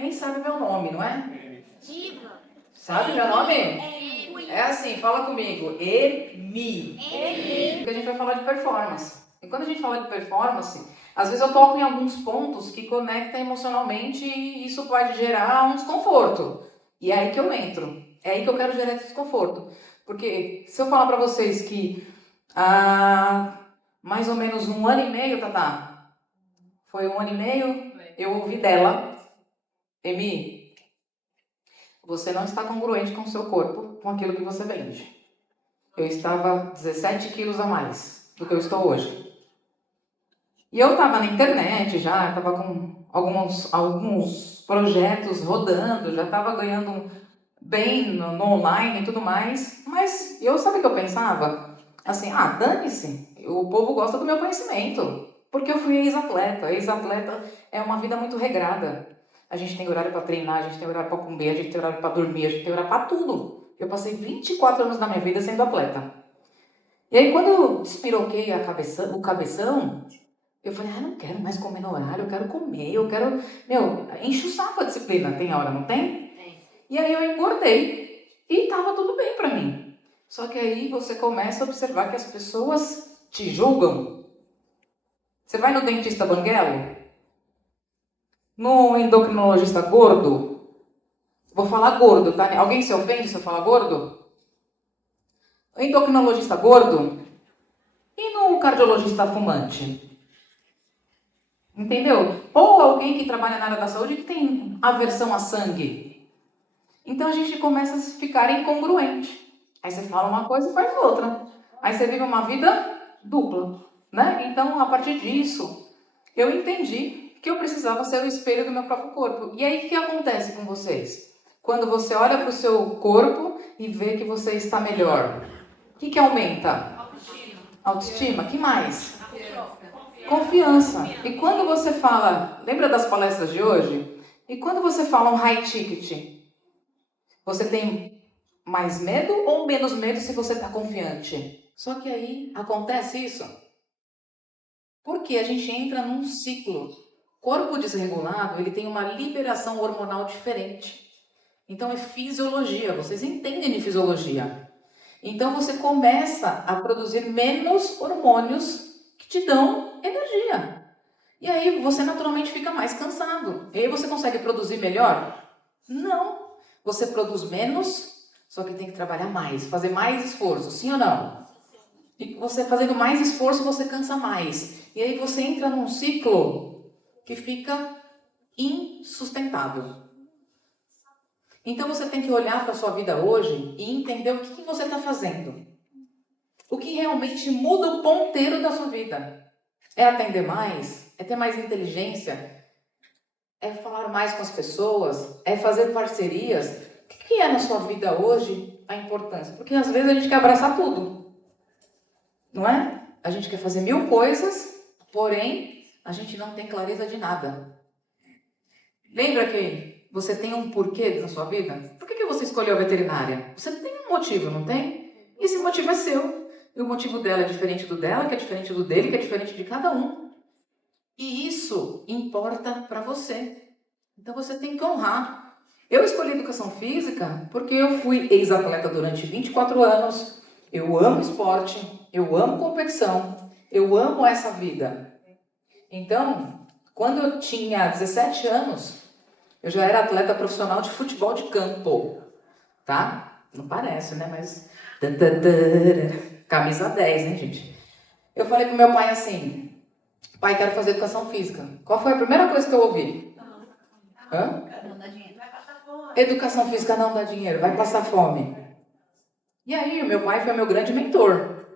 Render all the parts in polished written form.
nem sabe meu nome, não é? Diva. Sabe meu nome? É assim, fala comigo. Emi. Porque a gente vai falar de performance. E quando a gente fala de performance, às vezes eu toco em alguns pontos que conectam emocionalmente e isso pode gerar um desconforto. E é aí que eu entro. É aí que eu quero gerar esse desconforto. Porque se eu falar pra vocês que há mais ou menos 1 ano e meio, Tatá, foi 1 ano e meio, eu ouvi dela, Emi, você não está congruente com o seu corpo, com aquilo que você vende. Eu estava 17 quilos a mais do que eu estou hoje. E eu estava na internet já, estava com alguns projetos rodando, já estava ganhando bem no online e tudo mais. Mas eu sabe o que eu pensava? Assim, dane-se, o povo gosta do meu conhecimento. Porque eu fui ex-atleta. Ex-atleta é uma vida muito regrada. A gente tem horário para treinar, a gente tem horário para comer, a gente tem horário para dormir, a gente tem horário para tudo. Eu passei 24 anos da minha vida sendo atleta. E aí, quando eu despiroquei o cabeção, eu falei, não quero mais comer no horário, eu quero comer, eu quero... enche o saco a disciplina, tem hora, não tem? Tem. E aí eu engordei e tava tudo bem pra mim. Só que aí você começa a observar que as pessoas te julgam. Você vai no dentista banguelo? No endocrinologista gordo? Vou falar gordo, tá? Alguém se ofende se eu falar gordo? O endocrinologista gordo? E no cardiologista fumante? Entendeu? Ou alguém que trabalha na área da saúde que tem aversão a sangue. Então a gente começa a ficar incongruente. Aí você fala uma coisa e faz outra. Aí você vive uma vida dupla, né? Então, a partir disso, eu entendi que eu precisava ser o espelho do meu próprio corpo. E aí, o que acontece com vocês? Quando você olha para o seu corpo e vê que você está melhor, o que aumenta? Autoestima. Que mais? Confiança. E quando você fala, lembra das palestras de hoje? E quando você fala um high ticket, você tem mais medo ou menos medo se você está confiante? Só que aí acontece isso. Porque a gente entra num ciclo. Corpo desregulado, ele tem uma liberação hormonal diferente. Então é fisiologia, vocês entendem de fisiologia. Então você começa a produzir menos hormônios que te dão energia. E aí você naturalmente fica mais cansado. E aí você consegue produzir melhor? Não. Você produz menos, só que tem que trabalhar mais, fazer mais esforço, sim ou não? E você fazendo mais esforço, você cansa mais. E aí você entra num ciclo que fica insustentável. Então você tem que olhar para a sua vida hoje e entender o que você está fazendo. O que realmente muda o ponteiro da sua vida. É atender mais? É ter mais inteligência? É falar mais com as pessoas? É fazer parcerias? O que é na sua vida hoje a importância? Porque às vezes a gente quer abraçar tudo. Não é? A gente quer fazer 1000 coisas, porém a gente não tem clareza de nada. Lembra que você tem um porquê na sua vida? Por que você escolheu a veterinária? Você tem um motivo, não tem? E esse motivo é seu. E o motivo dela é diferente do dela, que é diferente do dele, que é diferente de cada um. E isso importa para você. Então você tem que honrar. Eu escolhi educação física porque eu fui ex-atleta durante 24 anos. Eu amo esporte, eu amo competição, eu amo essa vida. Então, quando eu tinha 17 anos, eu já era atleta profissional de futebol de campo. Tá? Não parece, né? Mas... Camisa 10, né, gente? Eu falei pro meu pai assim, pai, quero fazer educação física. Qual foi a primeira coisa que eu ouvi? Hã? Não dá dinheiro. Vai passar fome. Educação física não dá dinheiro, vai passar fome. E aí, o meu pai foi meu grande mentor.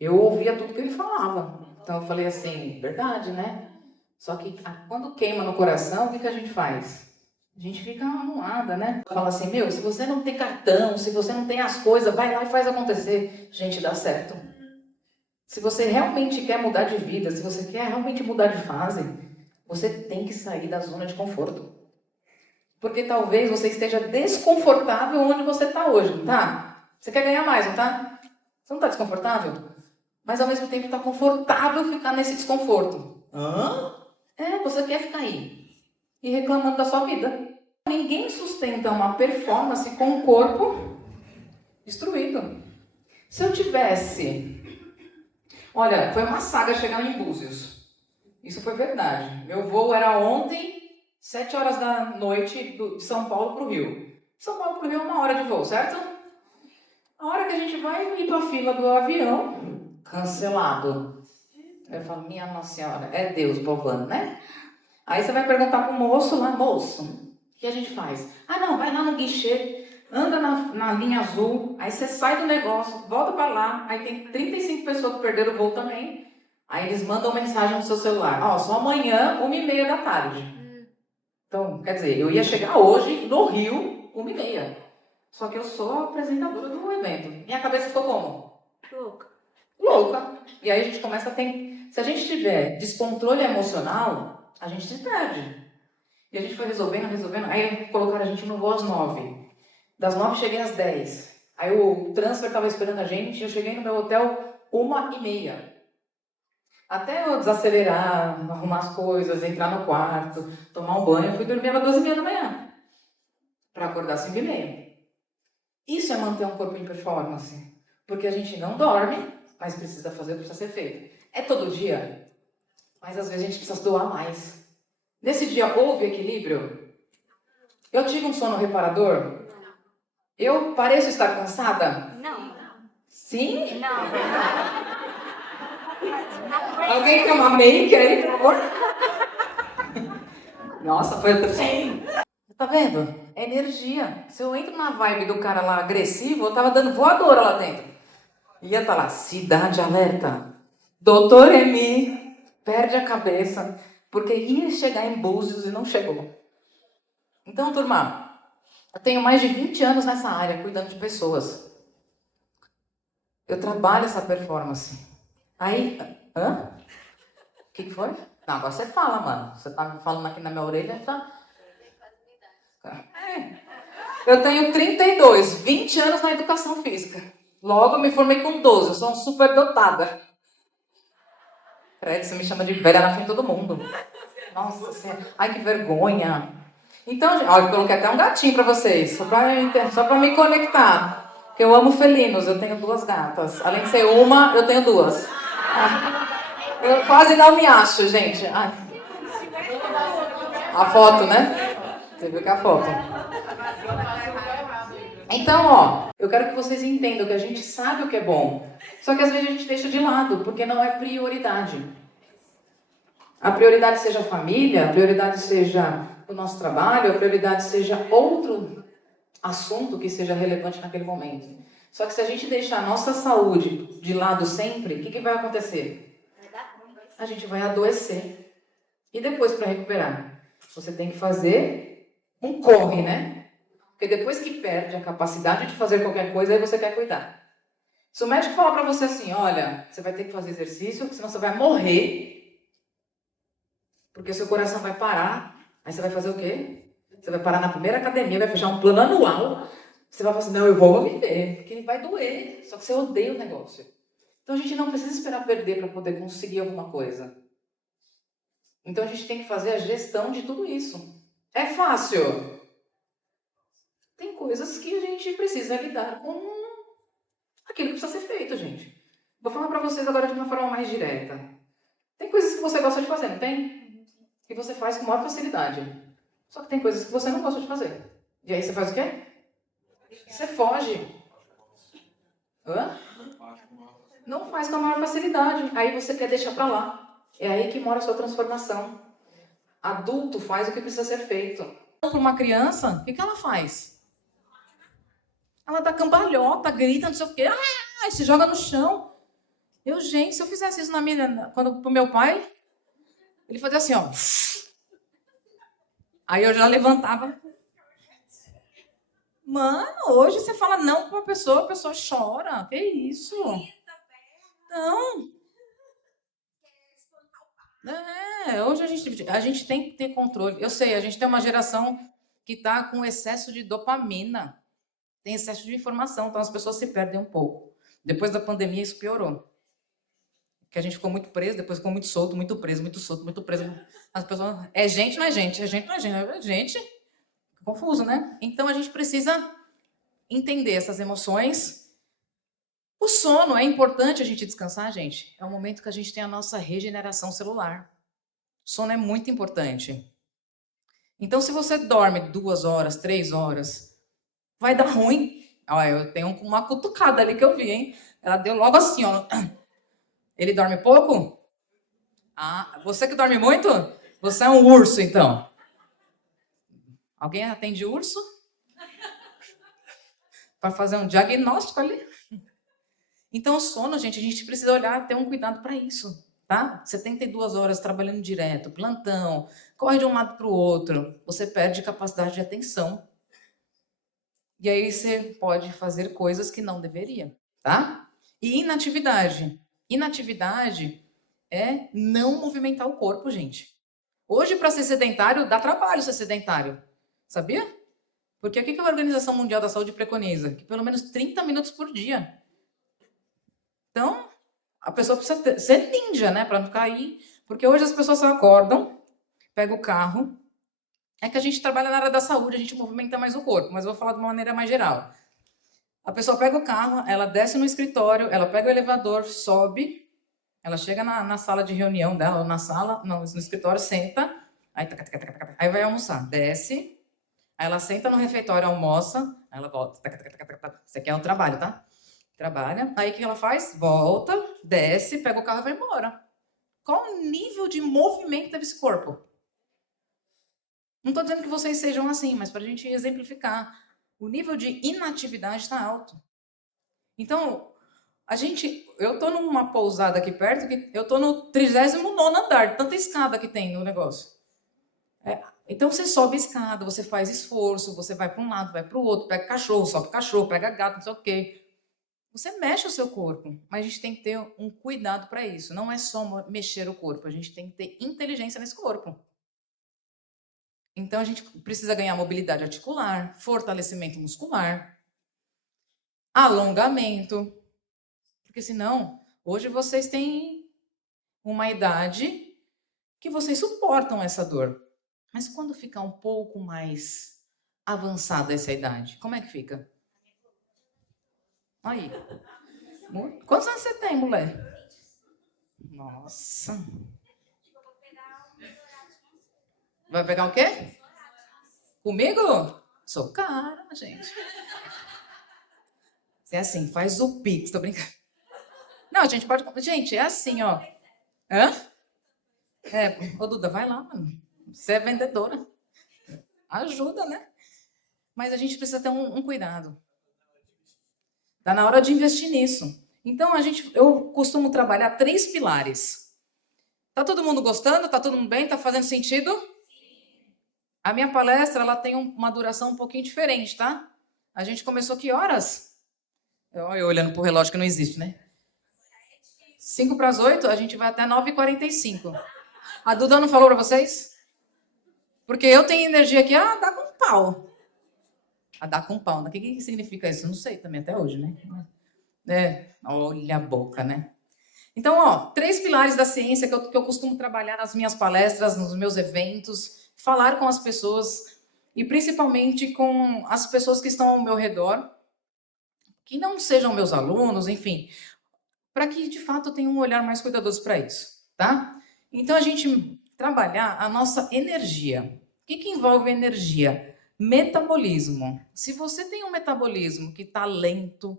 Eu ouvia tudo que ele falava. Então eu falei assim, verdade, né? Só que quando queima no coração, o que a gente faz? A gente fica amuada, né? Fala assim, se você não tem cartão, se você não tem as coisas, vai lá e faz acontecer. Gente, dá certo. Se você realmente quer mudar de vida, se você quer realmente mudar de fase, você tem que sair da zona de conforto. Porque talvez você esteja desconfortável onde você está hoje, não tá? Você quer ganhar mais, não tá? Você não está desconfortável? Mas ao mesmo tempo está confortável ficar nesse desconforto. Hã? Você quer ficar aí. e reclamando da sua vida. Ninguém sustenta uma performance com o corpo destruído. Se eu tivesse... Olha, foi uma saga chegar em Búzios. Isso foi verdade. Meu voo era ontem, 7 horas da noite, de São Paulo para o Rio. São Paulo para o Rio é 1 hora de voo, certo? A hora que a gente vai ir para a fila do avião, cancelado. Eu falo, minha Nossa Senhora, é Deus povoando, né? Aí você vai perguntar pro moço lá, moço, o que a gente faz? Ah, não, vai lá no guichê, anda na linha azul, aí você sai do negócio, volta para lá, aí tem 35 pessoas que perderam o voo também, aí eles mandam mensagem no seu celular, ó, só amanhã, 1h30 da tarde. Então, quer dizer, eu ia chegar hoje no Rio, 1h30. Só que eu sou a apresentadora do evento. Minha cabeça ficou como? Louca. Louca. E aí a gente começa a ter... Se a gente tiver descontrole emocional, a gente se perde. E a gente foi resolvendo. Aí colocaram a gente no voo às 9. Das 9 cheguei às 10. Aí o transfer estava esperando a gente e eu cheguei no meu hotel 1h30. Até eu desacelerar, arrumar as coisas, entrar no quarto, tomar um banho, eu fui dormir às 2h30 da manhã. Para acordar às 5h30. Isso é manter um corpo em performance. Porque a gente não dorme, mas precisa fazer o que precisa ser feito. É todo dia, mas às vezes a gente precisa doar mais. Nesse dia houve equilíbrio? Eu tive um sono reparador? Eu pareço estar cansada? Não. Sim? Não. Alguém quer uma make aí, por favor? Nossa, foi... Sim! Tá vendo? É energia. Se eu entro na vibe do cara lá agressivo, eu tava dando voadora lá dentro. Ia estar lá, cidade alerta. Doutor Emi perde a cabeça porque ia chegar em Búzios e não chegou. Então, turma, eu tenho mais de 20 anos nessa área, cuidando de pessoas. Eu trabalho essa performance. Aí, hã? O que foi? Não, agora você fala, mano. Você tá falando aqui na minha orelha, tá? É. Eu tenho 32, 20 anos na educação física. Logo, eu me formei com 12, eu sou uma superdotada. Credo, você me chama de velha na frente de todo mundo. Nossa Senhora, ai que vergonha. Então, olha, eu coloquei até um gatinho pra vocês, só pra me conectar. Porque eu amo felinos, eu tenho 2 gatas. Além de ser uma, eu tenho 2. Eu quase não me acho, gente. Ai. A foto, né? Você viu que é a foto. Então, ó, eu quero que vocês entendam que a gente sabe o que é bom. Só que às vezes a gente deixa de lado, porque não é prioridade. A prioridade seja a família, a prioridade seja o nosso trabalho, a prioridade seja outro assunto que seja relevante naquele momento. Só que se a gente deixar a nossa saúde de lado sempre, o que vai acontecer? A gente vai adoecer. E depois, para recuperar, você tem que fazer um corre, né? Porque depois que perde a capacidade de fazer qualquer coisa, aí você quer cuidar. Se o médico falar para você assim, olha, você vai ter que fazer exercício, senão você vai morrer, porque seu coração vai parar, aí você vai fazer o quê? Você vai parar na primeira academia, vai fechar um plano anual, você vai falar assim, não, eu vou viver, porque vai doer, só que você odeia o negócio. Então a gente não precisa esperar perder para poder conseguir alguma coisa. Então a gente tem que fazer a gestão de tudo isso. É fácil? Tem coisas que a gente precisa lidar com aquilo que precisa ser feito, gente. Vou falar para vocês agora de uma forma mais direta. Tem coisas que você gosta de fazer, não tem? Que você faz com maior facilidade. Só que tem coisas que você não gosta de fazer. E aí você faz o quê? Você foge. Hã? Não faz com a maior facilidade. Aí você quer deixar para lá. É aí que mora a sua transformação. Adulto faz o que precisa ser feito. Para uma criança, o que ela faz? Ela dá cambalhota, grita, não sei o quê. Ah, se joga no chão. Gente, se eu fizesse isso pro meu pai, ele fazia assim, ó. Aí eu já levantava. Mano, hoje você fala não pra uma pessoa, a pessoa chora. Que isso? Não. Hoje a gente tem que ter controle. Eu sei, a gente tem uma geração que está com excesso de dopamina. Tem excesso de informação, então as pessoas se perdem um pouco. Depois da pandemia, isso piorou. que a gente ficou muito preso, depois ficou muito solto, muito preso, muito solto, muito preso. As pessoas, é gente, não é gente, é gente, não é gente, é gente. Fica confuso, né? Então a gente precisa entender essas emoções. O sono, é importante a gente descansar, gente. É o momento que a gente tem a nossa regeneração celular. O sono é muito importante. Então, se você dorme 2 horas, 3 horas, vai dar ruim. Olha, eu tenho uma cutucada ali que eu vi, hein? Ela deu logo assim, ó. Ele dorme pouco? Ah, você que dorme muito? Você é um urso, então. Alguém atende urso? Para fazer um diagnóstico ali? Então, o sono, gente, a gente precisa olhar, ter um cuidado para isso, tá? 72 horas trabalhando direto, plantão, corre de um lado para o outro, você perde capacidade de atenção. E aí você pode fazer coisas que não deveria, tá? E inatividade. Inatividade é não movimentar o corpo, gente. Hoje, para ser sedentário, dá trabalho ser sedentário. Sabia? Porque o que a Organização Mundial da Saúde preconiza? Que pelo menos 30 minutos por dia. Então, a pessoa precisa ser ninja, né? Para não ficar aí. Porque hoje as pessoas só acordam, pegam o carro. É que a gente trabalha na área da saúde, a gente movimenta mais o corpo, mas eu vou falar de uma maneira mais geral. A pessoa pega o carro, ela desce no escritório, ela pega o elevador, sobe, ela chega na sala de reunião dela, ou na sala, no escritório, senta, aí vai almoçar, desce, aí ela senta no refeitório, almoça, aí ela volta. Isso aqui é um trabalho, tá? Trabalha. Aí o que ela faz? Volta, desce, pega o carro e vai embora. Qual o nível de movimento teve esse corpo? Não estou dizendo que vocês sejam assim, mas para a gente exemplificar. O nível de inatividade está alto. Então, eu estou numa pousada aqui perto, que eu estou no 39º andar, tanta escada que tem no negócio. Então, você sobe a escada, você faz esforço, você vai para um lado, vai para o outro, pega cachorro, sobe cachorro, pega gato, não sei o quê. Você mexe o seu corpo, mas a gente tem que ter um cuidado para isso. Não é só mexer o corpo, a gente tem que ter inteligência nesse corpo. Então, a gente precisa ganhar mobilidade articular, fortalecimento muscular, alongamento, porque senão, hoje vocês têm uma idade que vocês suportam essa dor. Mas quando ficar um pouco mais avançada essa idade, como é que fica? Aí. Quantos anos você tem, mulher? Nossa. Vai pegar o quê? Comigo? Sou cara, gente. É assim, faz o Pix, tô brincando. Não, a gente pode. Gente, é assim, ó. Hã? Ô Duda, vai lá, mano. Você é vendedora. Ajuda, né? Mas a gente precisa ter um cuidado. Tá na hora de investir nisso. Então, eu costumo trabalhar 3 pilares. Tá todo mundo gostando? Tá todo mundo bem? Tá fazendo sentido? A minha palestra, ela tem uma duração um pouquinho diferente, tá? A gente começou que horas? Eu olhando pro relógio que não existe, né? 5 para as 8, a gente vai até 9h45. A Duda não falou para vocês? Porque eu tenho energia aqui, dá com pau. Dá com pau. O que significa isso? Não sei também até hoje, né? Olha a boca, né? Então, 3 pilares da ciência que eu costumo trabalhar nas minhas palestras, nos meus eventos, falar com as pessoas e principalmente com as pessoas que estão ao meu redor, que não sejam meus alunos, enfim, para que de fato tenham um olhar mais cuidadoso para isso, tá? Então, a gente trabalhar a nossa energia. O que envolve energia? Metabolismo. Se você tem um metabolismo que está lento,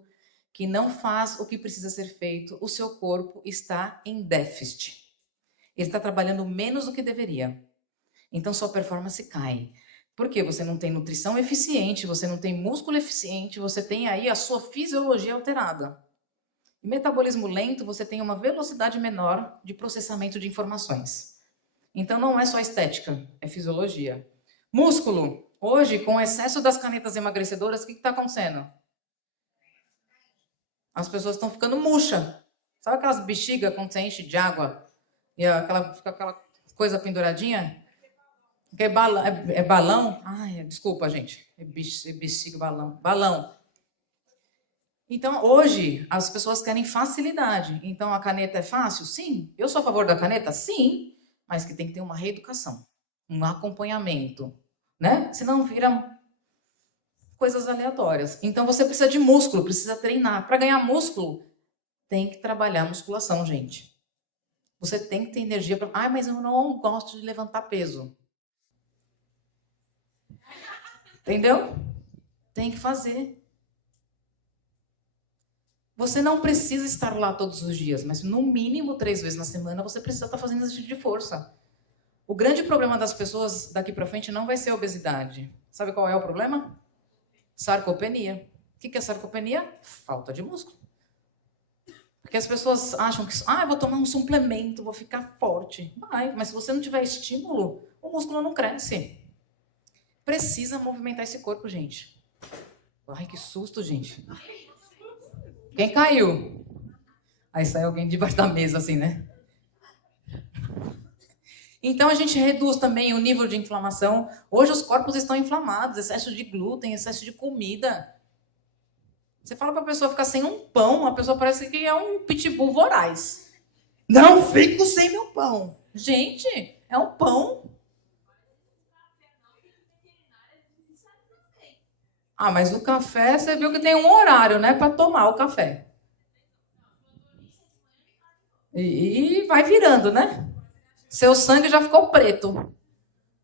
que não faz o que precisa ser feito, o seu corpo está em déficit. Ele está trabalhando menos do que deveria. Então, sua performance cai. Porque você não tem nutrição eficiente, você não tem músculo eficiente, você tem aí a sua fisiologia alterada. Em metabolismo lento, você tem uma velocidade menor de processamento de informações. Então, não é só estética, é fisiologia. Músculo. Hoje, com o excesso das canetas emagrecedoras, o que está acontecendo? As pessoas estão ficando murcha. Sabe aquelas bexigas quando você enche de água e fica aquela coisa penduradinha? Que é balão? É balão? Ai, desculpa, gente. É bexiga, balão. Balão. Então, hoje, as pessoas querem facilidade. Então, a caneta é fácil? Sim. Eu sou a favor da caneta? Sim. Mas que tem que ter uma reeducação, um acompanhamento, né? Senão viram coisas aleatórias. Então, você precisa de músculo, precisa treinar. Para ganhar músculo, tem que trabalhar musculação, gente. Você tem que ter energia para... Ah, mas eu não gosto de levantar peso. Entendeu? Tem que fazer. Você não precisa estar lá todos os dias, mas no mínimo 3 vezes na semana você precisa estar fazendo exercício de força. O grande problema das pessoas daqui para frente não vai ser a obesidade. Sabe qual é o problema? Sarcopenia. O que é sarcopenia? Falta de músculo. Porque as pessoas acham que, eu vou tomar um suplemento, vou ficar forte. Vai, mas se você não tiver estímulo, o músculo não cresce. Precisa movimentar esse corpo, gente. Ai, que susto, gente. Quem caiu? Aí sai alguém debaixo da mesa, assim, né? Então, a gente reduz também o nível de inflamação. Hoje, os corpos estão inflamados. Excesso de glúten, excesso de comida. Você fala para a pessoa ficar sem um pão, a pessoa parece que é um pitbull voraz. Não fico sem meu pão. Gente, é um pão. Ah, mas o café, você viu que tem um horário, né, para tomar o café. E vai virando, né? Seu sangue já ficou preto.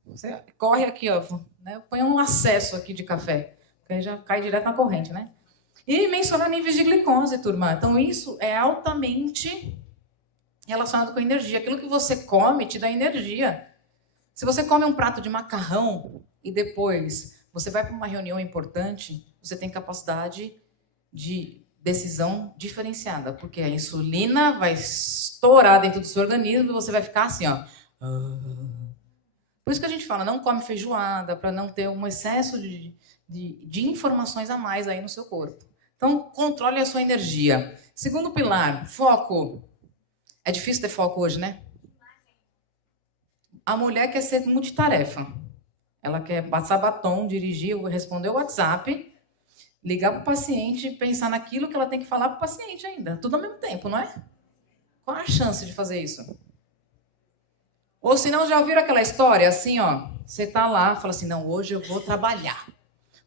Você corre aqui, ó, né? Põe um acesso aqui de café, porque aí já cai direto na corrente, né? E mencionar níveis de glicose, turma. Então, isso é altamente relacionado com a energia. Aquilo que você come te dá energia. Se você come um prato de macarrão e depois você vai para uma reunião importante, você tem capacidade de decisão diferenciada, porque a insulina vai estourar dentro do seu organismo e você vai ficar assim, ó. Por isso que a gente fala, não come feijoada, para não ter um excesso de informações a mais aí no seu corpo. Então, controle a sua energia. Segundo pilar, foco. É difícil ter foco hoje, né? A mulher quer ser multitarefa. Ela quer passar batom, dirigir, responder o WhatsApp, ligar para o paciente e pensar naquilo que ela tem que falar para o paciente ainda. Tudo ao mesmo tempo, não é? Qual a chance de fazer isso? Ou se não, já ouviram aquela história assim, ó. Você tá lá, fala assim, não, hoje eu vou trabalhar.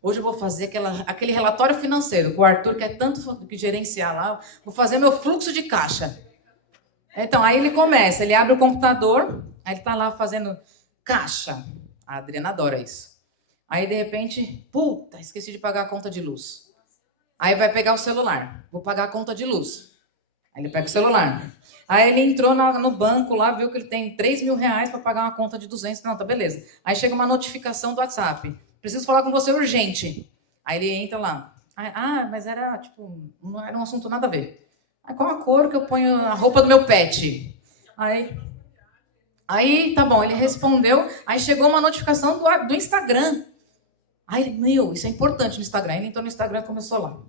Hoje eu vou fazer aquele relatório financeiro que o Arthur quer tanto que gerenciar lá. Vou fazer meu fluxo de caixa. Então, aí ele começa, ele abre o computador, aí ele tá lá fazendo caixa. A Adriana adora isso. Aí, de repente, puta, esqueci de pagar a conta de luz. Aí vai pegar o celular. Vou pagar a conta de luz. Aí ele pega o celular. Aí ele entrou no banco lá, viu que ele tem 3 mil reais para pagar uma conta de 200. Não, tá beleza. Aí chega uma notificação do WhatsApp. Preciso falar com você urgente. Aí ele entra lá. Mas era, tipo, não era um assunto nada a ver. Aí qual a cor que eu ponho a roupa do meu pet? Aí tá bom, ele respondeu. Aí chegou uma notificação do Instagram. Aí ele, isso é importante no Instagram. Ele entrou no Instagram e começou lá.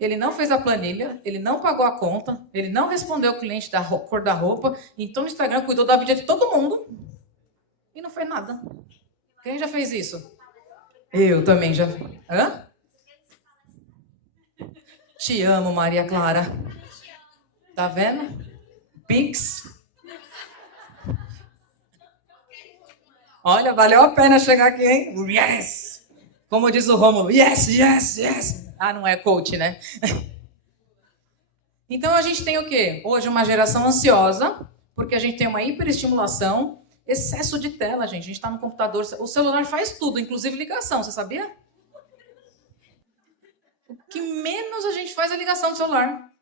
Ele não fez a planilha, ele não pagou a conta, ele não respondeu o cliente da cor da roupa, entrou no Instagram, cuidou da vida de todo mundo e não fez nada. Quem já fez isso? Eu também já. Hã? Te amo, Maria Clara. Tá vendo? Pix. Olha, valeu a pena chegar aqui, hein? Yes! Como diz o Rômulo, yes, yes, yes. Não é coach, né? Então a gente tem o quê? Hoje uma geração ansiosa, porque a gente tem uma hiperestimulação, excesso de tela, gente. A gente está no computador, o celular faz tudo, inclusive ligação, você sabia? O que menos a gente faz é ligação do celular.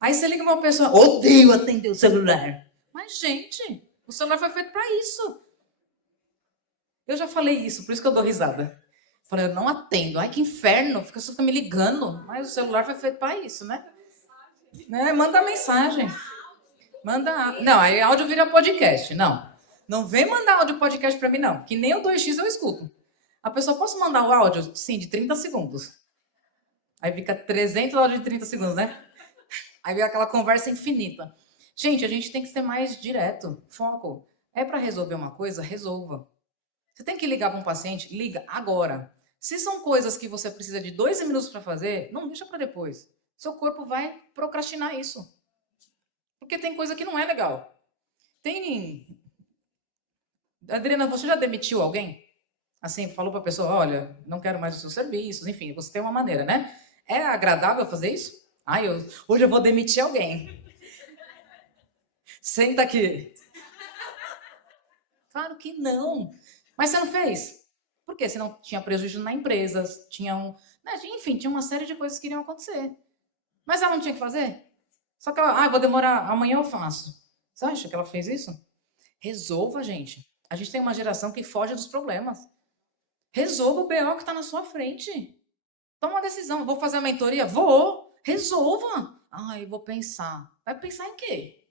Aí você liga uma pessoa, odeio atender o celular. Mas, gente, o celular foi feito para isso. Eu já falei isso, por isso que eu dou risada. Falei, eu não atendo. Ai, que inferno, você fica me ligando. Mas o celular foi feito para isso, né? Manda mensagem. Não, aí áudio vira podcast. Não vem mandar áudio podcast para mim, não. Que nem o 2x eu escuto. A pessoa, posso mandar o áudio? Sim, de 30 segundos. Aí fica 300 áudios de 30 segundos, né? Aí vem aquela conversa infinita. Gente, a gente tem que ser mais direto. Foco. É para resolver uma coisa, resolva. Você tem que ligar para um paciente, liga agora. Se são coisas que você precisa de 2 minutos para fazer, não deixa para depois. Seu corpo vai procrastinar isso. Porque tem coisa que não é legal. Adriana, você já demitiu alguém? Assim, falou para a pessoa, olha, não quero mais os seus serviços, enfim, você tem uma maneira, né? É agradável fazer isso? Hoje eu vou demitir alguém. Senta aqui. Claro que não. Mas você não fez. Por quê? Senão tinha prejuízo na empresa, enfim, tinha uma série de coisas que iriam acontecer. Mas ela não tinha que fazer? Só que ela, vou demorar, amanhã eu faço. Você acha que ela fez isso? Resolva, gente. A gente tem uma geração que foge dos problemas. Resolva o BO que está na sua frente. Toma uma decisão. Vou fazer a mentoria? Vou. Resolva. Eu vou pensar. Vai pensar em quê?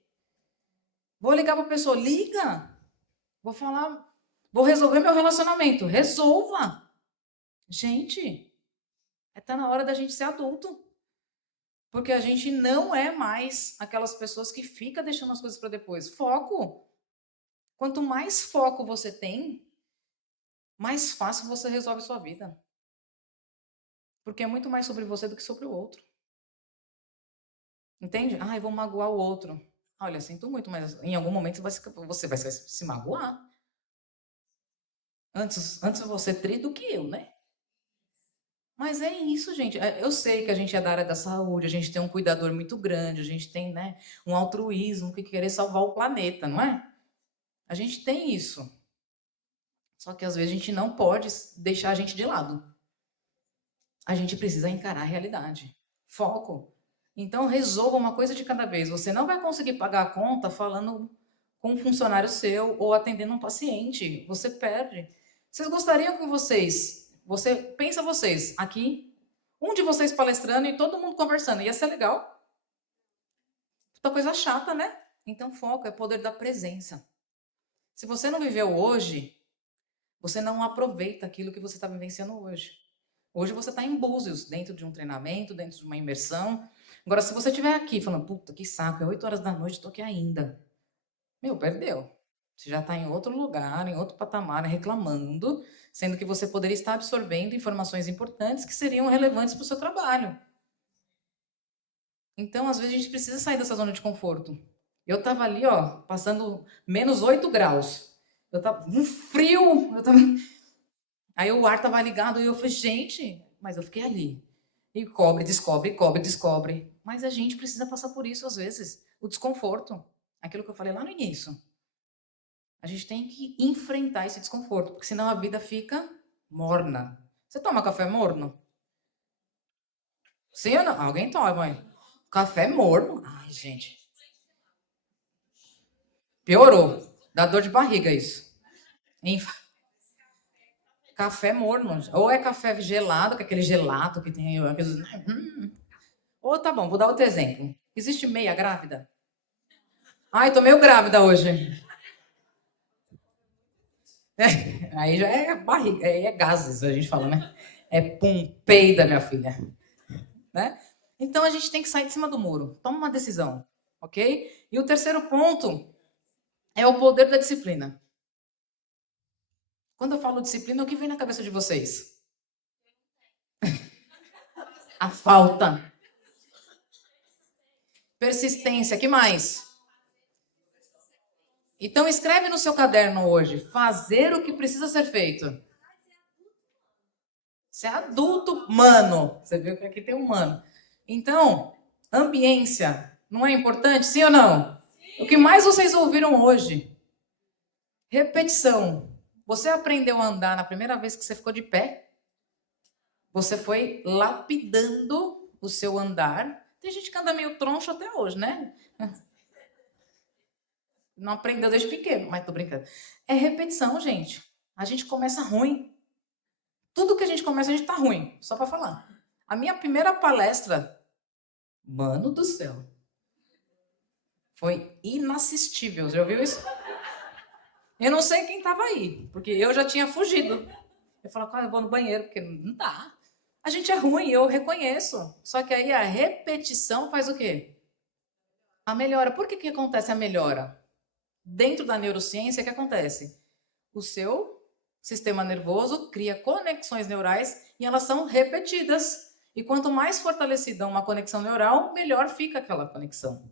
Vou ligar para a pessoa. Liga. Vou falar. Vou resolver meu relacionamento. Resolva. Gente, está na hora da gente ser adulto. Porque a gente não é mais aquelas pessoas que ficam deixando as coisas para depois. Foco. Quanto mais foco você tem, mais fácil você resolve sua vida. Porque é muito mais sobre você do que sobre o outro. Entende? Eu vou magoar o outro. Olha, sinto muito, mas em algum momento você vai se magoar. Antes você tri do que eu, né? Mas é isso, gente. Eu sei que a gente é da área da saúde, a gente tem um cuidador muito grande, a gente tem, né, um altruísmo que querer salvar o planeta, não é? A gente tem isso. Só que às vezes a gente não pode deixar a gente de lado. A gente precisa encarar a realidade. Foco. Então resolva uma coisa de cada vez. Você não vai conseguir pagar a conta falando com um funcionário seu ou atendendo um paciente. Você perde. Vocês gostariam que pensa vocês, aqui, um de vocês palestrando e todo mundo conversando. Ia ser legal. Outra coisa chata, né? Então foco é o poder da presença. Se você não viveu hoje, você não aproveita aquilo que você está vivenciando hoje. Hoje você está em Búzios, dentro de um treinamento, dentro de uma imersão. Agora, se você estiver aqui falando, puta, que saco, é 8 horas da noite, estou aqui ainda. Perdeu. Você já está em outro lugar, em outro patamar, reclamando, sendo que você poderia estar absorvendo informações importantes que seriam relevantes para o seu trabalho. Então, às vezes, a gente precisa sair dessa zona de conforto. Eu estava ali, passando menos 8 graus. Eu estava um frio. Aí o ar estava ligado e eu falei, gente, mas eu fiquei ali. E descobre. Mas a gente precisa passar por isso às vezes. O desconforto. Aquilo que eu falei lá no início. A gente tem que enfrentar esse desconforto, porque senão a vida fica morna. Você toma café morno? Sim ou não? Alguém toma, mãe? Café morno? Ai, gente. Piorou. Dá dor de barriga isso. Café morno. Ou é café gelado, que é aquele gelato que tem aqueles... Ou tá bom, vou dar outro exemplo. Existe meia grávida? Tô meio grávida hoje. Aí já é barriga, aí é gases, a gente fala, né? É peida, minha filha. Né? Então a gente tem que sair de cima do muro. Toma uma decisão, ok? E o terceiro ponto é o poder da disciplina. Quando eu falo disciplina, o que vem na cabeça de vocês? A falta. Persistência, que mais? Então escreve no seu caderno hoje, fazer o que precisa ser feito. Você é adulto, mano. Você viu que aqui tem um mano. Então, ambiência, não é importante, sim ou não? Sim. O que mais vocês ouviram hoje? Repetição. Você aprendeu a andar na primeira vez que você ficou de pé? Você foi lapidando o seu andar. Tem gente que anda meio troncho até hoje, né? Não aprendeu desde pequeno, mas tô brincando. É repetição, gente. A gente começa ruim. Tudo que a gente começa, a gente tá ruim. Só para falar. A minha primeira palestra, mano do céu, foi inassistível. Já ouviu isso? Eu não sei quem tava aí, porque eu já tinha fugido. Eu falava, eu vou no banheiro, porque não dá. A gente é ruim, eu reconheço. Só que aí a repetição faz o quê? A melhora. Por que acontece a melhora? Dentro da neurociência, o que acontece? O seu sistema nervoso cria conexões neurais e elas são repetidas. E quanto mais fortalecida uma conexão neural, melhor fica aquela conexão.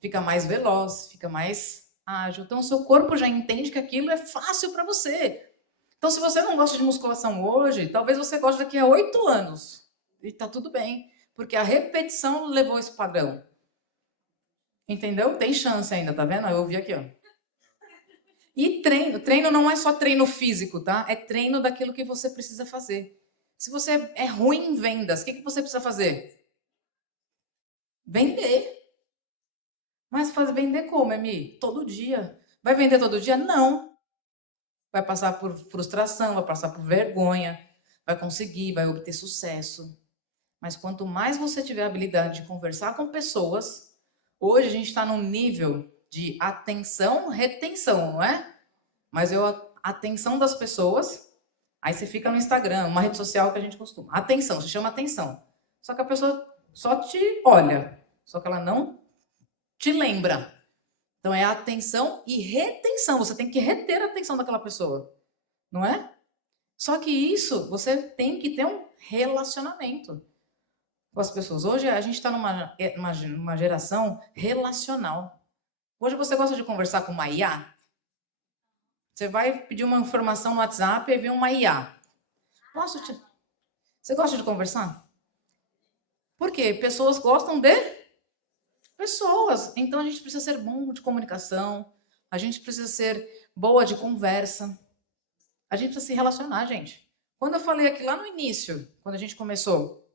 Fica mais veloz, fica mais ágil. Então, o seu corpo já entende que aquilo é fácil para você. Então, se você não gosta de musculação hoje, talvez você goste daqui a 8 anos. E tá tudo bem, porque a repetição levou esse padrão. Entendeu? Tem chance ainda, tá vendo? Eu ouvi aqui, ó. E treino não é só treino físico, tá? É treino daquilo que você precisa fazer. Se você é ruim em vendas, o que você precisa fazer? Vender. Mas vender como, Emi? Todo dia. Vai vender todo dia? Não. Vai passar por frustração, vai passar por vergonha, vai conseguir, vai obter sucesso. Mas quanto mais você tiver a habilidade de conversar com pessoas, hoje a gente está num nível de atenção, retenção, não é? Mas atenção das pessoas, aí você fica no Instagram, uma rede social que a gente costuma. Atenção, se chama atenção. Só que a pessoa só te olha, só que ela não te lembra. Então é atenção e retenção. Você tem que reter a atenção daquela pessoa, não é? Só que isso, você tem que ter um relacionamento com as pessoas. Hoje a gente está numa geração relacional. Hoje você gosta de conversar com uma IA? Você vai pedir uma informação no WhatsApp e vem uma IA. Você gosta de conversar? Por quê? Pessoas gostam de pessoas. Então a gente precisa ser bom de comunicação, a gente precisa ser boa de conversa, a gente precisa se relacionar, gente. Quando eu falei aqui lá no início, quando a gente começou,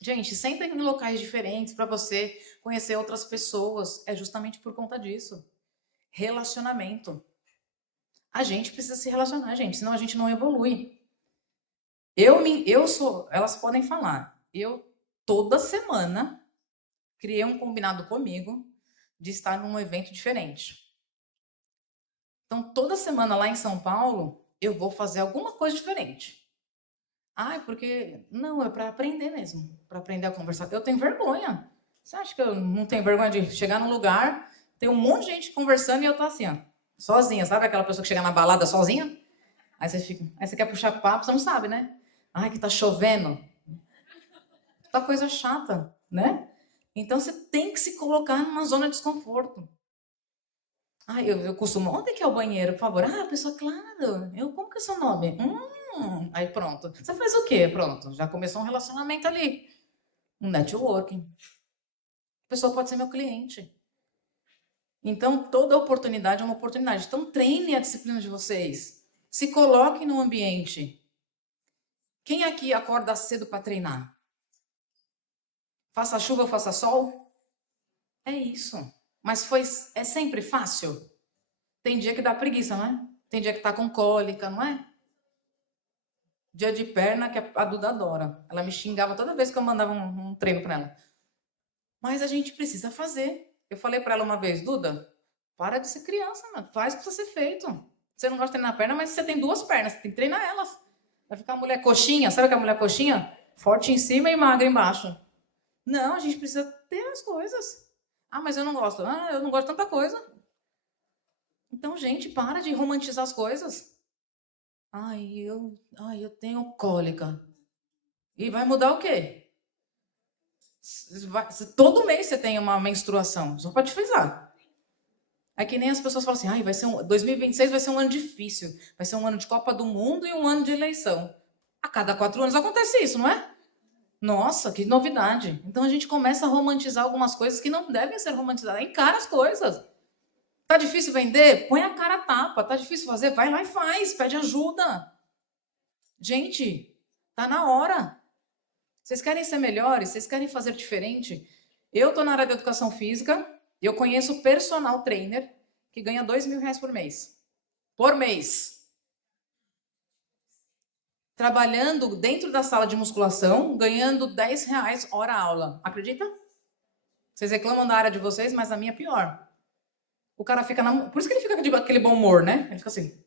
gente, senta em locais diferentes para você conhecer outras pessoas, é justamente por conta disso. Relacionamento. A gente precisa se relacionar, gente, senão a gente não evolui. Elas podem falar, eu toda semana criei um combinado comigo de estar num evento diferente. Então, toda semana lá em São Paulo, eu vou fazer alguma coisa diferente. Porque... Não, é para aprender mesmo. Para aprender a conversar. Eu tenho vergonha. Você acha que eu não tenho vergonha de chegar num lugar, tem um monte de gente conversando e eu tô assim, ó, sozinha. Sabe aquela pessoa que chega na balada sozinha? Aí você quer puxar papo, você não sabe, né? Que tá chovendo. Tá coisa chata, né? Então, você tem que se colocar numa zona de desconforto. Eu costumo... Onde é que é o banheiro, por favor? A pessoa, claro. Como que é seu nome? Aí pronto. Você faz o quê? Pronto. Já começou um relacionamento ali. Um networking. A pessoa pode ser meu cliente. Então, toda oportunidade é uma oportunidade. Então, treine a disciplina de vocês. Se coloquem no ambiente. Quem aqui acorda cedo para treinar? Faça chuva, faça sol? É isso. Mas é sempre fácil? Tem dia que dá preguiça, não é? Tem dia que tá com cólica, não é? Dia de perna que a Duda adora. Ela me xingava toda vez que eu mandava um treino para ela. Mas a gente precisa fazer. Eu falei para ela uma vez, Duda, para de ser criança, mano. Faz o que precisa ser feito. Você não gosta de treinar a perna, mas você tem 2 pernas, você tem que treinar elas. Vai ficar a mulher coxinha, sabe aquela mulher coxinha? Forte em cima e magra embaixo. Não, a gente precisa ter as coisas. Mas eu não gosto. Eu não gosto de tanta coisa. Então, gente, para de romantizar as coisas. Eu tenho cólica. E vai mudar o quê? Todo mês você tem uma menstruação. Só pode frisar. É que nem as pessoas falam assim, 2026 vai ser um ano difícil. Vai ser um ano de Copa do Mundo e um ano de eleição. A cada 4 anos acontece isso, não é? Nossa, que novidade. Então a gente começa a romantizar algumas coisas que não devem ser romantizadas. Encara as coisas. Tá difícil vender? Põe a cara a tapa. Tá difícil fazer? Vai lá e faz. Pede ajuda. Gente, tá na hora. Vocês querem ser melhores? Vocês querem fazer diferente? Eu tô na área da educação física. Eu conheço personal trainer que ganha R$2.000 por mês. Por mês. Trabalhando dentro da sala de musculação, ganhando R$10 hora aula. Acredita? Vocês reclamam da área de vocês, mas a minha é pior. O cara fica Por isso que ele fica de aquele bom humor, né? Ele fica assim.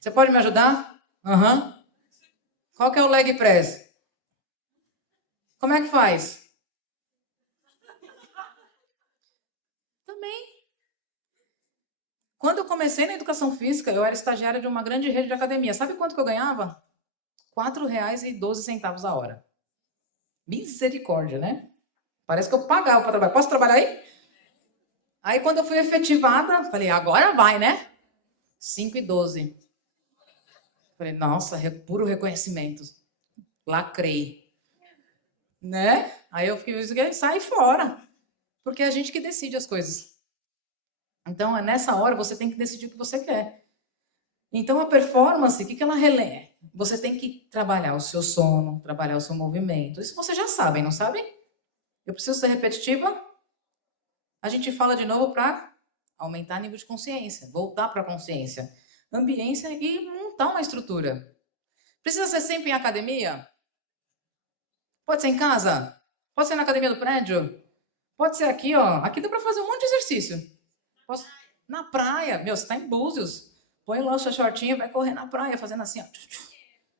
Você pode me ajudar? Aham. Qual que é o leg press? Como é que faz? Também. Quando eu comecei na educação física, eu era estagiária de uma grande rede de academia. Sabe quanto que eu ganhava? R$4,12 a hora. Misericórdia, né? Parece que eu pagava para trabalhar. Posso trabalhar aí? Aí, quando eu fui efetivada, falei, agora vai, né? 5,12. Falei, nossa, puro reconhecimento. Lacrei. Né? Aí eu fiquei, sai fora. Porque é a gente que decide as coisas. Então, nessa hora, você tem que decidir o que você quer. Então, a performance, o que ela relê? Você tem que trabalhar o seu sono, trabalhar o seu movimento. Isso vocês já sabem, não sabem? Eu preciso ser repetitiva? A gente fala de novo para aumentar o nível de consciência, voltar para a consciência, ambiência e montar uma estrutura. Precisa ser sempre em academia? Pode ser em casa? Pode ser na academia do prédio? Pode ser aqui, ó. Aqui dá para fazer um monte de exercício. Na praia. Meu, você está em Búzios. Põe lá o seu shortinho e vai correr na praia, fazendo assim, ó.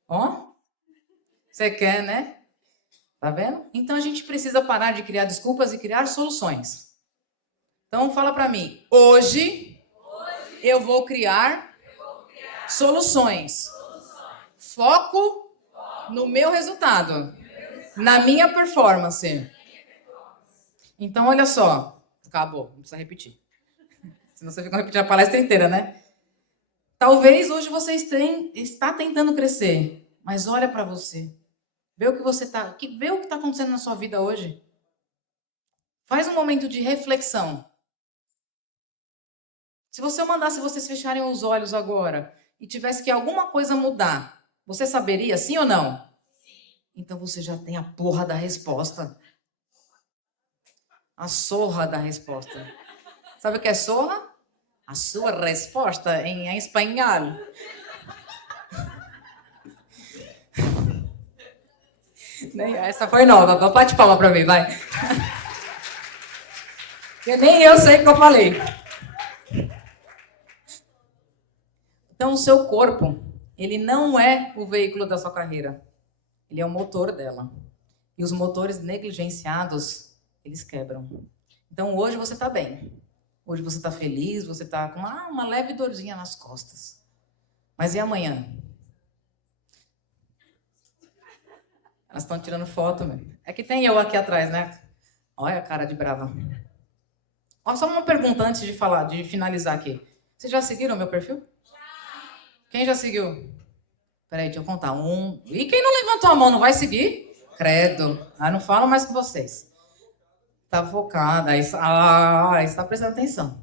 Ó. Você quer, né? Tá vendo? Então, a gente precisa parar de criar desculpas e criar soluções. Então, fala para mim. Hoje eu vou criar soluções. Foco no meu resultado. Na minha performance. Então, olha só. Acabou. Não precisa repetir. Senão você fica repetindo a palestra inteira, né? Talvez hoje você está tentando crescer. Mas olha para você. Vê o que você está... Vê o que está acontecendo na sua vida hoje. Faz um momento de reflexão. Se você mandasse vocês fecharem os olhos agora e tivesse que alguma coisa mudar, você saberia, sim ou não? Sim. Então você já tem a porra da resposta. A zorra da resposta. Sabe o que é zorra? A sua resposta em espanhol. Essa foi nova. Bate palma pra mim, vai. Nem eu sei o que eu falei. Então, o seu corpo, ele não é o veículo da sua carreira. Ele é o motor dela. E os motores negligenciados, eles quebram. Então, hoje você está bem. Hoje você está feliz, você está com uma leve dorzinha nas costas. Mas e amanhã? Elas estão tirando foto, meu. É que tem eu aqui atrás, né? Olha a cara de brava. Ó, só uma pergunta antes de finalizar aqui. Vocês já seguiram o meu perfil? Quem já seguiu? Peraí, deixa eu contar. E quem não levantou a mão não vai seguir? Credo. Não falo mais com vocês. Tá focada. Está prestando atenção.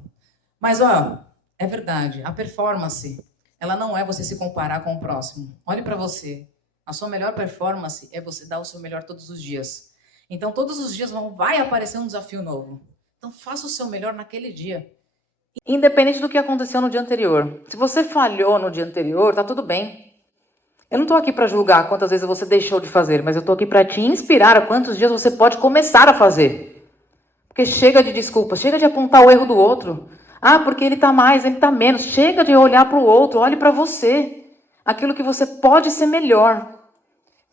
Mas, ó, é verdade. A performance, ela não é você se comparar com o próximo. Olhe para você. A sua melhor performance é você dar o seu melhor todos os dias. Então, todos os dias vai aparecer um desafio novo. Então, faça o seu melhor naquele dia. Independente do que aconteceu no dia anterior. Se você falhou no dia anterior, tá tudo bem. Eu não tô aqui para julgar quantas vezes você deixou de fazer, mas eu tô aqui para te inspirar a quantos dias você pode começar a fazer. Porque chega de desculpas, chega de apontar o erro do outro. Porque ele tá mais, ele tá menos. Chega de olhar para o outro, olhe para você. Aquilo que você pode ser melhor.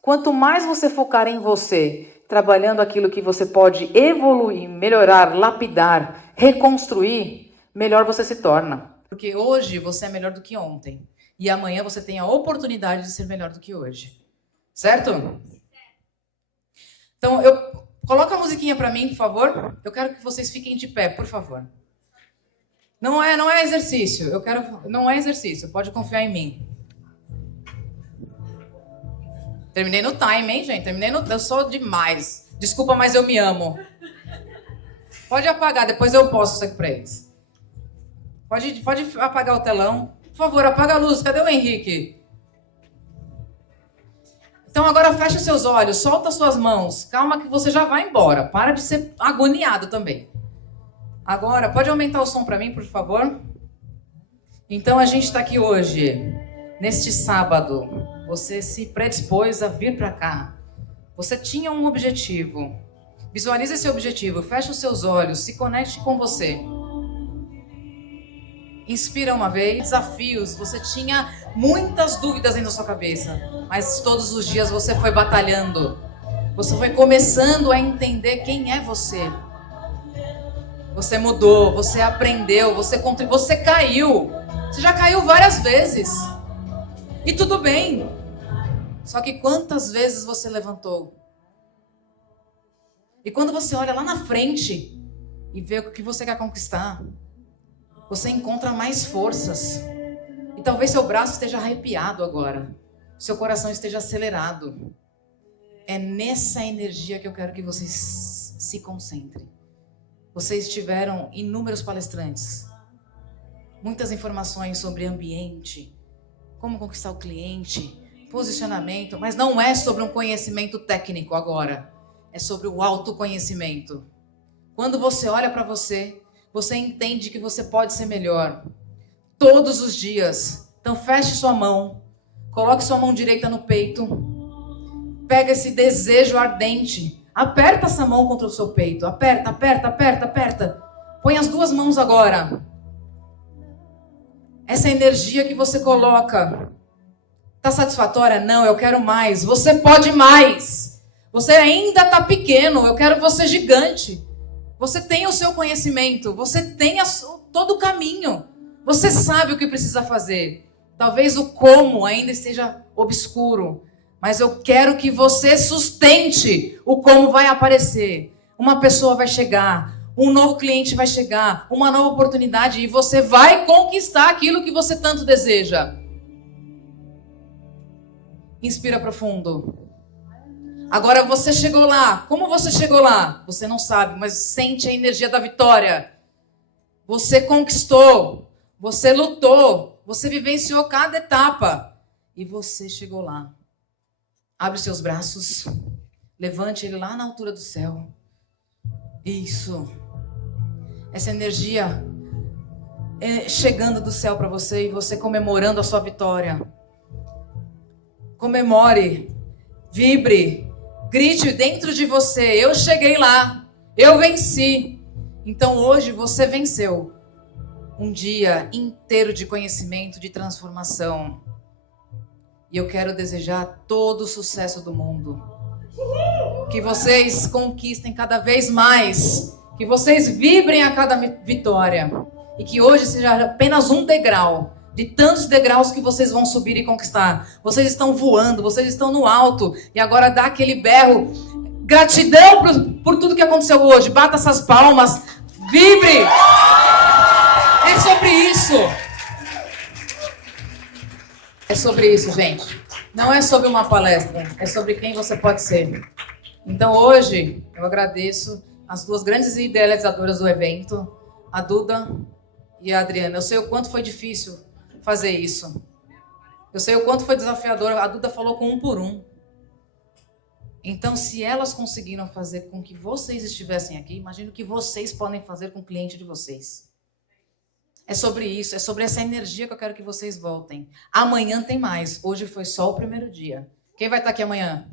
Quanto mais você focar em você, trabalhando aquilo que você pode evoluir, melhorar, lapidar, reconstruir, melhor você se torna. Porque hoje você é melhor do que ontem. E amanhã você tem a oportunidade de ser melhor do que hoje. Certo? Então, coloca a musiquinha pra mim, por favor. Eu quero que vocês fiquem de pé, por favor. Não é exercício. Não é exercício. Pode confiar em mim. Terminei no time, hein, gente? Eu sou demais. Desculpa, mas eu me amo. Pode apagar, depois eu posto isso aqui pra eles. Pode apagar o telão. Por favor, apaga a luz. Cadê o Henrique? Então agora fecha os seus olhos, solta as suas mãos. Calma que você já vai embora. Para de ser agoniado também. Agora, pode aumentar o som para mim, por favor? Então a gente está aqui hoje, neste sábado. Você se predispôs a vir para cá. Você tinha um objetivo. Visualize esse objetivo, feche os seus olhos, se conecte com você. Inspira uma vez. Desafios, você tinha muitas dúvidas dentro da sua cabeça, mas todos os dias você foi batalhando. Você foi começando a entender quem é você. Você mudou, você aprendeu, você caiu. Você já caiu várias vezes. E tudo bem. Só que quantas vezes você levantou? E quando você olha lá na frente e vê o que você quer conquistar, você encontra mais forças. E talvez seu braço esteja arrepiado agora. Seu coração esteja acelerado. É nessa energia que eu quero que vocês se concentrem. Vocês tiveram inúmeros palestrantes. Muitas informações sobre ambiente, como conquistar o cliente, posicionamento, mas não é sobre um conhecimento técnico agora. É sobre o autoconhecimento. Quando você olha para você, você entende que você pode ser melhor. Todos os dias. Então feche sua mão. Coloque sua mão direita no peito. Pega esse desejo ardente. Aperta essa mão contra o seu peito. Aperta, aperta, aperta, aperta. Põe as duas mãos agora. Essa energia que você coloca. Está satisfatória? Não, eu quero mais. Você pode mais. Você ainda está pequeno. Eu quero você gigante. Você tem o seu conhecimento. Você tem todo o caminho. Você sabe o que precisa fazer. Talvez o como ainda esteja obscuro. Mas eu quero que você sustente o como vai aparecer. Uma pessoa vai chegar. Um novo cliente vai chegar. Uma nova oportunidade. E você vai conquistar aquilo que você tanto deseja. Inspira profundo. Agora você chegou lá. Como você chegou lá? Você não sabe, mas sente a energia da vitória. Você conquistou. Você lutou. Você vivenciou cada etapa. E você chegou lá. Abre seus braços. Levante ele lá na altura do céu. Isso. Essa energia chegando do céu para você e você comemorando a sua vitória. Comemore. Vibre. Grite dentro de você. Eu cheguei lá. Eu venci. Então hoje você venceu. Um dia inteiro de conhecimento, de transformação. E eu quero desejar todo o sucesso do mundo. Que vocês conquistem cada vez mais. Que vocês vibrem a cada vitória. E que hoje seja apenas um degrau de tantos degraus que vocês vão subir e conquistar. Vocês estão voando, vocês estão no alto. E agora dá aquele berro. Gratidão por tudo que aconteceu hoje. Bata essas palmas. Vibre! É sobre isso. É sobre isso, gente. Não é sobre uma palestra. É sobre quem você pode ser. Então hoje eu agradeço as duas grandes idealizadoras do evento, a Duda e a Adriana. Eu sei o quanto foi difícil fazer isso. Eu sei o quanto foi desafiador. A Duda falou com um por um. Então, se elas conseguiram fazer com que vocês estivessem aqui, imagino que vocês podem fazer com o cliente de vocês. É sobre isso, é sobre essa energia que eu quero que vocês voltem. Amanhã tem mais. Hoje foi só o primeiro dia. Quem vai estar aqui amanhã?